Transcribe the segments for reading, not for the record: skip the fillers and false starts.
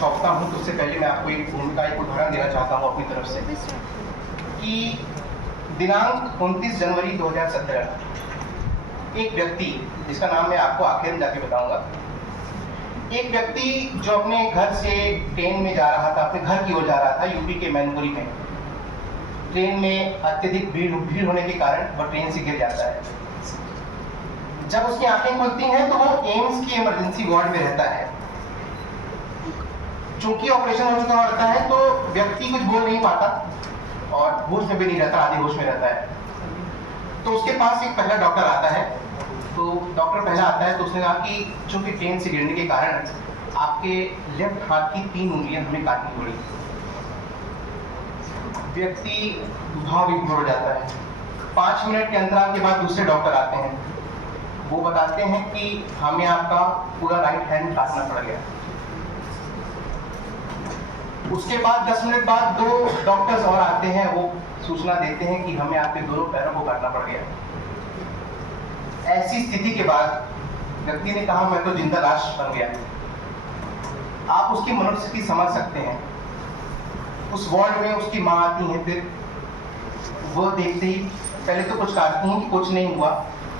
सौंपता हूँ तो उससे पहले मैं आपको एक भूमिका एक उदाहरण देना चाहता हूँ अपनी तरफ से कि दिनांक 29 जनवरी 2017 एक व्यक्ति जिसका नाम मैं आपको आखिर में जाके बताऊंगा, एक व्यक्ति जो अपने घर से ट्रेन में जा रहा था, अपने घर की ओर जा रहा था यूपी के मैनपुरी में। ट्रेन में अत्यधिक भीड़ होने के कारण वह ट्रेन से गिर जाता है। जब उसकी आंखें खुलती हैं तो वो एम्स की इमरजेंसी वार्ड में रहता है। चूंकि ऑपरेशन हो चुका होता है तो व्यक्ति कुछ बोल नहीं पाता और होश में भी नहीं रहता, आधे होश में रहता है। तो उसके पास एक पहला डॉक्टर आता है। तो डॉक्टर पहला आता है तो उसने कहा कि चूंकि ट्रेन से गिरने के कारण आपके लेफ्ट हाथ की 3 उंगलियां हमें काटनी पड़ी। व्यक्ति भाव हो जाता है। 5 मिनट के अंतराल के बाद दूसरे डॉक्टर आते हैं। वो बताते हैं कि हमें आपका पूरा राइट हैंड काटना पड़ गया। उसके बाद 10 मिनट बाद 2 डॉक्टर्स और आते हैं। वो सूचना देते हैं कि हमें आपके दोनों पैरों को काटना पड़ गया। ऐसी स्थिति के बाद व्यक्ति ने कहा मैं तो जिंदा लाश बन गया। आप उसकी मनोस्थिति समझ सकते हैं। उस वार्ड में उसकी माँ आती हैं। फिर वो देखते ही पहले तो कुछ काटती हैं कि कुछ नहीं हुआ,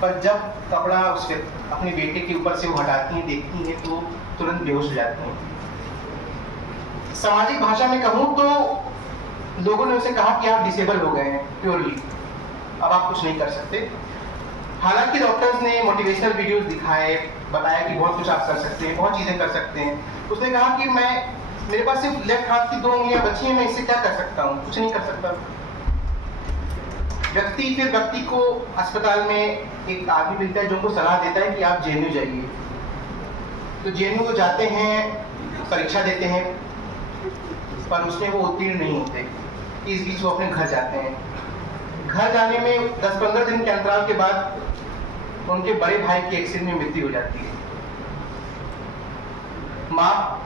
पर जब कपड़ा उसके अपने बेटे के ऊपर से वो हटाती हैं, देखती हैं तो तुरंत बेहोश हो जाती हैं। सामाजिक भाषा में कहूँ तो लोगों ने उसे कहा कि आप डिसेबल हो गए हैं प्योरली, अब आप कुछ नहीं कर सकते। हालांकि डॉक्टर्स ने मोटिवेशनल वीडियोस दिखाए, बताया कि बहुत कुछ आप कर सकते हैं, बहुत चीजें कर सकते हैं। उसने कहा कि मेरे पास सिर्फ लेफ्ट हाथ की 2 उंगलियां बची हैं, मैं इससे क्या कर सकता हूँ, कुछ नहीं कर सकता। व्यक्ति को अस्पताल में एक आदमी मिलता है जो उनको सलाह देता है कि आप जेएनयू जाइए। तो जेएनयू को जाते हैं, परीक्षा देते हैं, पर उसमें वो उत्तीर्ण नहीं होते। इस बीच वो अपने घर जाते हैं। घर जाने में 10-15 दिन के अंतराल के बाद उनके बड़े भाई की एक्सीडेंट में मृत्यु हो जाती है। माँ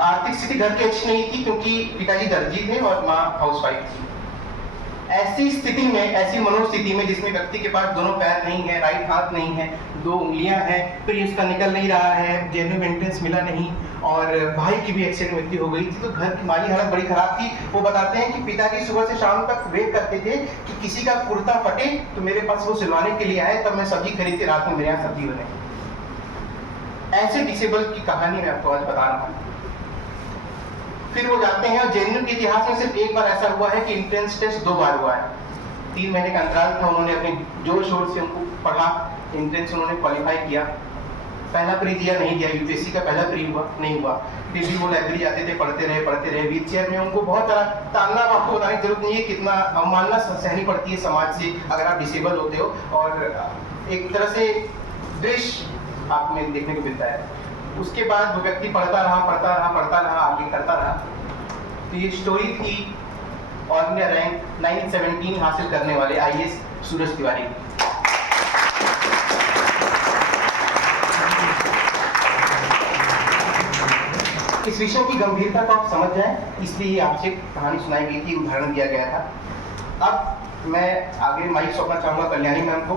आर्थिक स्थिति घर की अच्छी नहीं थी क्योंकि पिताजी दर्जी थे और माँ हाउसवाइफ थी। ऐसी स्थिति में, ऐसी मनोस्थिति में जिसमें व्यक्ति के पास दोनों पैर नहीं है, राइट हाथ नहीं है, 2 उंगलियां हैं, फिर उसका निकल नहीं रहा है, जेएनयू में एंट्रेंस मिला नहीं और भाई की भी एक्सीडेंट मृत्यु हो गई थी, तो घर की माली हालत बड़ी खराब थी। वो बताते हैं कि पिताजी सुबह से शाम तक वेट करते थे कि किसी का कुर्ता फटे तो मेरे पास वो सिलवाने के लिए आए, तब मैं सब्जी खरीद के रात में मेरे यहाँ सब्जी बने। ऐसे डिसेबल की कहानी मैं आपको आज बता रहा हूँ। फिर वो जाते हैं और जेएनयू के इतिहास में सिर्फ एक बार ऐसा हुआ है कि एंट्रेंस टेस्ट 2 बार हुआ है। 3 महीने का अंतराल था, उन्होंने अपने जोर शोर से उनको पढ़ा, एंट्रेंस उन्होंने क्वालिफाई किया। पहला प्री दिया, नहीं दिया। यूपीएससी का पहला प्री हुआ, नहीं हुआ। फिर भी वो लाइब्रेरी जाते थे, पढ़ते रहे। व्हील चेयर में उनको बहुत सारा ताना, आपको बताने की जरूरत नहीं है कितना अवमानना सहनी पड़ती है समाज से अगर आप डिसेबल होते हो, और एक तरह से दृश्य आप में देखने को मिलता है। उसके बाद वो व्यक्ति पढ़ता रहा, आगे करता रहा। तो ये स्टोरी थी ऑल इंडिया रैंक 917 हासिल करने वाले आईएएस सूरज तिवारी। इस विषय की गंभीरता को आप समझ जाएं, इसलिए आपसे कहानी सुनाई गई थी, उदाहरण दिया गया था। अब मैं आगे माइक सौंपना चाहूंगा कल्याणी मैम को।